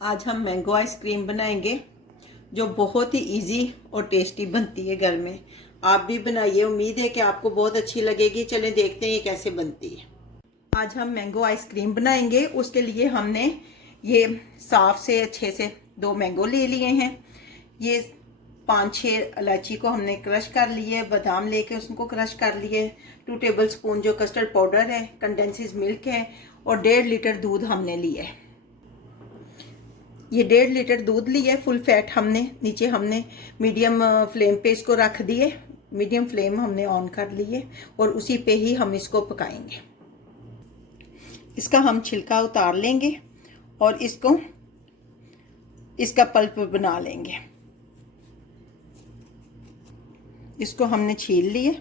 आज हम mango ice cream बनाएंगे जो बहुत ही इजी और टेस्टी बनती है घर में। आप भी बनाइए, उम्मीद है कि आपको बहुत अच्छी लगेगी। चलें देखते हैं ये कैसे बनती है। आज हम मैंगो आइसक्रीम बनाएंगे। उसके लिए हमने ये साफ से अच्छे से 2 मैंगो ले लिए हैं। ये 5-6 इलायची को हमने क्रश कर लिए, बादाम लेके उसको क्रश कर लिए। 2 टेबल स्पून जो कस्टर्ड पाउडर है, कंडेंस्ड मिल्क है और 1.5 लीटर दूध हमने लिया है। ये 1.5 लीटर दूध लिया है, फुल फैट। हमने हमने मीडियम फ्लेम पे इसको रख दिए। मीडियम फ्लेम हमने ऑन कर ली है और उसी पे ही हम इसको पकाएंगे। इसका हम छिलका उतार लेंगे और इसका पल्प बना लेंगे। इसको हमने छील लिए।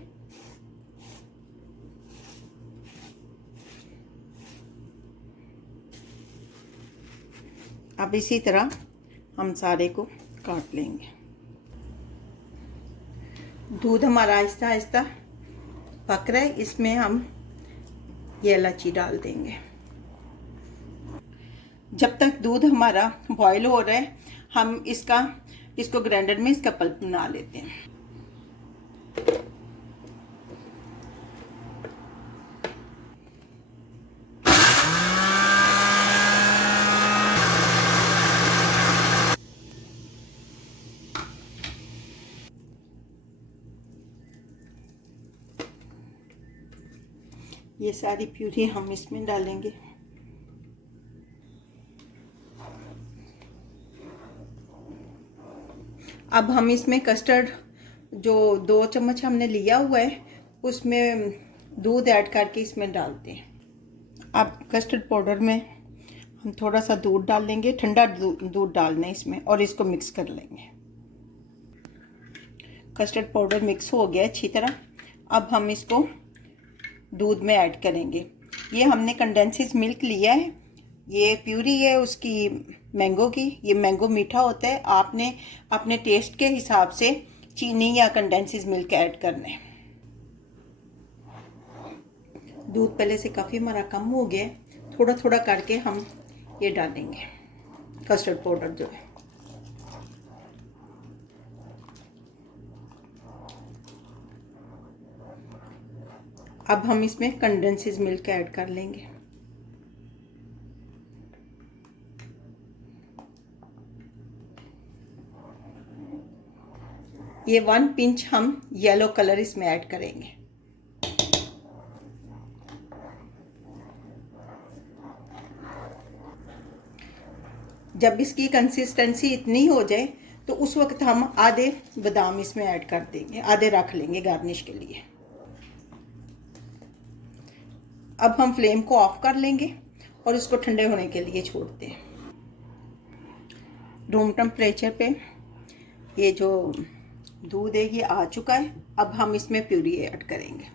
अब इसी तरह हम सारे को काट लेंगे। दूध हमारा आहिस्ता आहिस्ता पक रहा है, इसमें हम ये इलायची डाल देंगे। जब तक दूध हमारा बॉईल हो रहा है, हम इसको ग्राइंडर में इसका पल्प बना लेते हैं। ये सारी प्यूरी हम इसमें डालेंगे। अब हम इसमें कस्टर्ड जो 2 चम्मच हमने लिया हुआ है उसमें दूध ऐड करके इसमें डालते हैं। अब कस्टर्ड पाउडर में हम थोड़ा सा दूध डाल लेंगे, ठंडा दूध डालना है इसमें और इसको मिक्स कर लेंगे। कस्टर्ड पाउडर मिक्स हो गया अच्छी तरह। अब हम इसको दूध में ऐड करेंगे। ये हमने कंडेंस्ड मिल्क लिया है, ये प्यूरी है उसकी मैंगो की। ये मैंगो मीठा होता है, आपने अपने टेस्ट के हिसाब से चीनी या कंडेंस्ड मिल्क ऐड करना है। दूध पहले से काफ़ी हमारा कम हो गया है, थोड़ा थोड़ा करके हम ये डालेंगे कस्टर्ड पाउडर जो है। अब हम इसमें कंडेंस्ड मिल्क ऐड कर लेंगे। ये 1 पिंच हम येलो कलर इसमें ऐड करेंगे। जब इसकी कंसिस्टेंसी इतनी हो जाए तो उस वक्त हम आधे बादाम इसमें ऐड कर देंगे, आधे रख लेंगे गार्निश के लिए। अब हम फ्लेम को ऑफ कर लेंगे और इसको ठंडे होने के लिए छोड़ते हैं। रूम टेम्परेचर पे ये जो दूध है ये आ चुका है। अब हम इसमें प्यूरी ऐड करेंगे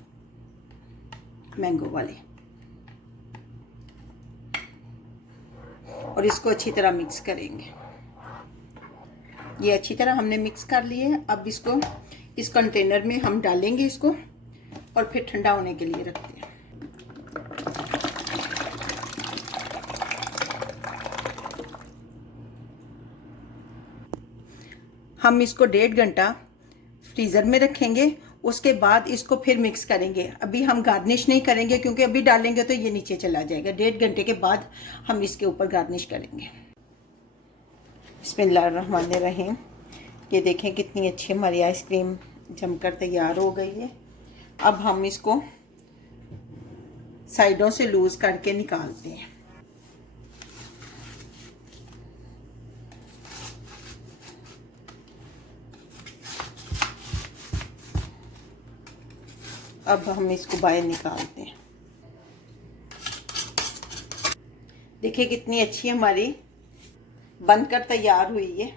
मैंगो वाली और इसको अच्छी तरह मिक्स करेंगे। ये अच्छी तरह हमने मिक्स कर लिए है। अब इसको इस कंटेनर में हम डालेंगे इसको और फिर ठंडा होने के लिए रखते हैं। हम इसको 1.5 घंटा फ्रीज़र में रखेंगे, उसके बाद इसको फिर मिक्स करेंगे। अभी हम गार्निश नहीं करेंगे क्योंकि अभी डालेंगे तो ये नीचे चला जाएगा। 1.5 घंटे के बाद हम इसके ऊपर गार्निश करेंगे। बिस्मिल्लाहिर्रहमानिर्रहीम। ये देखें कितनी अच्छी हमारी आइसक्रीम जमकर तैयार हो गई है। अब हम इसको साइडों से लूज करके निकालते हैं। अब हम इसको बाहर निकालते हैं। देखिए कितनी अच्छी हमारी बनकर तैयार हुई है।